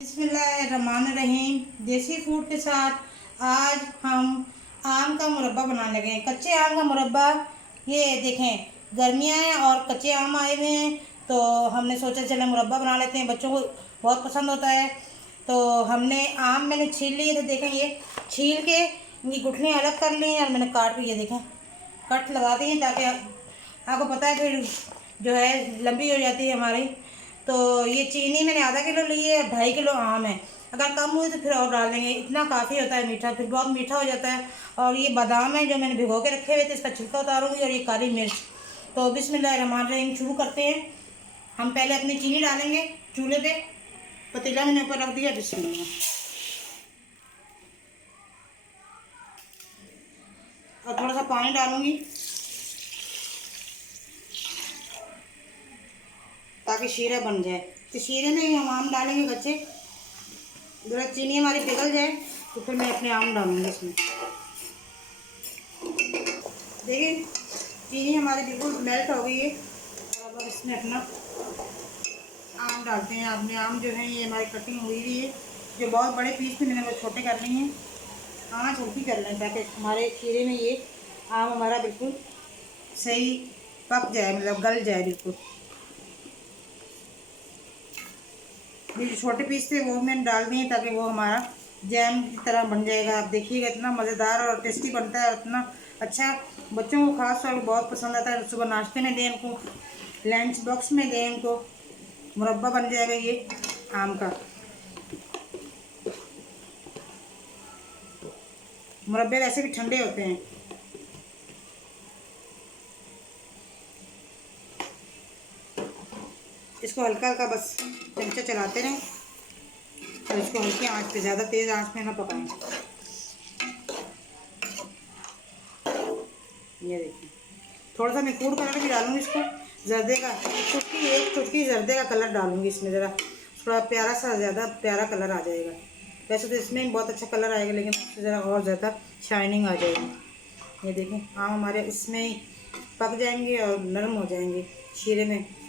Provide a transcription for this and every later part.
बिस्मिल्लाहिर्रहमानिर्रहीम। देसी फूड के साथ आज हम आम का मुरब्बा बनाने लगे हैं। कच्चे आम का मुरब्बा। ये देखें, गर्मियाँ हैं और कच्चे आम आए हुए हैं, तो हमने सोचा चले मुरब्बा बना लेते हैं। बच्चों को बहुत पसंद होता है। तो हमने आम मैंने छील लिए थे। देखें, ये छील के इनकी गुठलियाँ अलग कर ली हैं और मैंने काट लिए। देखें, कट लगा दी हैं ताकि आपको पता है फिर जो है लंबी हो जाती है हमारी। तो ये चीनी मैंने आधा किलो ली है, 2.5 किलो आम है। अगर कम हुई तो फिर और डाल देंगे, इतना काफ़ी होता है मीठा, फिर बहुत मीठा हो जाता है। और ये बादाम है जो मैंने भिगो के रखे हुए थे, इसका छिलका उतारूँगी। और ये काली मिर्च। तो बिस्मिल्लाहिर्रहमानिर्रहीम शुरू करते हैं। हम पहले अपनी चीनी डालेंगे चूल्हे पे। पतीला मैंने ऊपर रख दिया। बिस्मिल्लाह। और थोड़ा सा पानी डालूंगी ताकि शीरा बन जाए। तो शीरे में हम आम डालेंगे कच्चे। जरा चीनी हमारी पिघल जाए तो फिर मैं अपने आम डालूंगी इसमें। देखिए, चीनी हमारी बिल्कुल मेल्ट हो गई है। और अब इसमें अपना आम डालते हैं। अपने आम जो है ये हमारी कटिंग हुई हुई है। जो बहुत बड़े पीस थे मैंने वो छोटे कर लिए हैं। आँच हल्की कर लें ताकि हमारे शीरे में ये आम हमारा बिल्कुल सही पक जाए, मतलब गल जाए बिल्कुल। ये जो छोटे पीस थे वो मैंने डाल दिए ताकि वो हमारा जैम की तरह बन जाएगा। आप देखिएगा, इतना मज़ेदार और टेस्टी बनता है, इतना अच्छा। बच्चों को खास तौर पर बहुत पसंद आता है। सुबह नाश्ते में दें इनको, लंच बॉक्स में दें इनको। मुरब्बा बन जाएगा ये आम का। मुरब्बे वैसे भी ठंडे होते हैं। इसको हल्का हल्का बस चमचा चलाते रहें और इसको हल्की आंच पे, ज़्यादा तेज़ आंच में ना पकाएं। ये देखिए, थोड़ा सा मैं फूड कलर भी डालूंगी इसको, जर्दे का। एक चुटकी जर्दे का कलर डालूंगी इसमें, ज़रा थोड़ा प्यारा सा, ज़्यादा प्यारा कलर आ जाएगा। वैसे तो इसमें बहुत अच्छा कलर आएगा, लेकिन उससे ज़रा और ज़्यादा शाइनिंग आ जाएगी। ये देखें, आम हमारे इसमें ही पक जाएंगे और नरम हो जाएंगे शीरे में।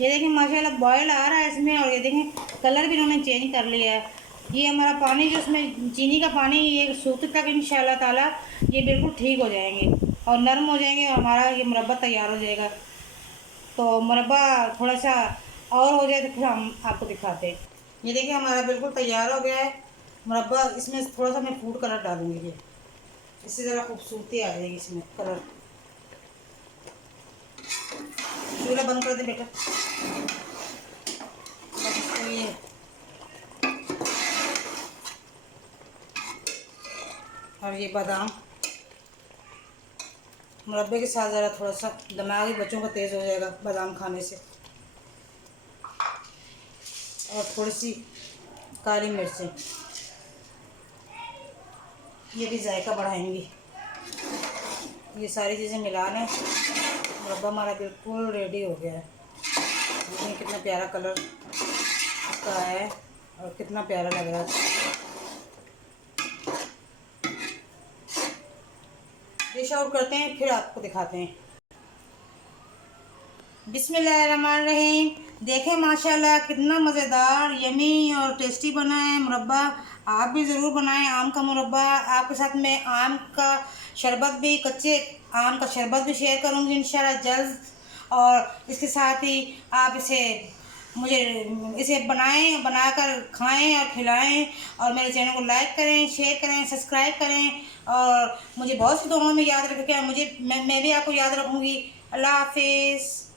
ये देखें, माशाल्लाह बॉयल आ रहा है इसमें। और ये देखें, कलर भी इन्होंने चेंज कर लिया है। ये हमारा पानी जो इसमें चीनी का पानी, ये सूखते तक इंशाल्लाह ताला ये बिल्कुल ठीक हो जाएंगे और नरम हो जाएंगे और हमारा ये मुरब्बा तैयार हो जाएगा। तो मुरब्बा थोड़ा सा और हो जाए तो फिर हम आपको दिखाते हैं। ये देखिए, हमारा बिल्कुल तैयार हो गया है मुरब्बा। इसमें थोड़ा सा मैं फूड कलर डालूँगी, ये इससे ज़रा खूबसूरती आ जाएगी इसमें कलर। चूल्हा बंद कर दे बेटा। ये और ये बादाम मुरब्बे के साथ ज़रा थोड़ा सा दिमाग बच्चों का तेज़ हो जाएगा बादाम खाने से। और थोड़ी सी काली मिर्चें, ये भी जायका बढ़ाएंगी। ये सारी चीज़ें मिला लें। मुरब्बा हमारा बिल्कुल रेडी हो गया है। देखिए कितना प्यारा कलर का है और कितना प्यारा लग रहा है। डिश आउट करते हैं, फिर आपको दिखाते हैं। बिस्मिल्लाहिर्रहमानिर्रहीम। देखें माशाल्लाह कितना मज़ेदार, यमी और टेस्टी बना है मुरब्बा। आप भी ज़रूर बनाएं आम का मुरब्बा। आपके साथ मैं आम का शरबत भी, कच्चे आम का शरबत भी शेयर करूंगी इंशाल्लाह जल्द। और इसके साथ ही आप इसे बनाएं, बनाकर खाएं और खिलाएं। और मेरे चैनल को लाइक करें, शेयर करें, सब्सक्राइब करें। और मुझे बहुत सी दुआओं में याद रखें। मुझे मैं भी आपको याद रखूँगी। अल्लाह हाफिज़।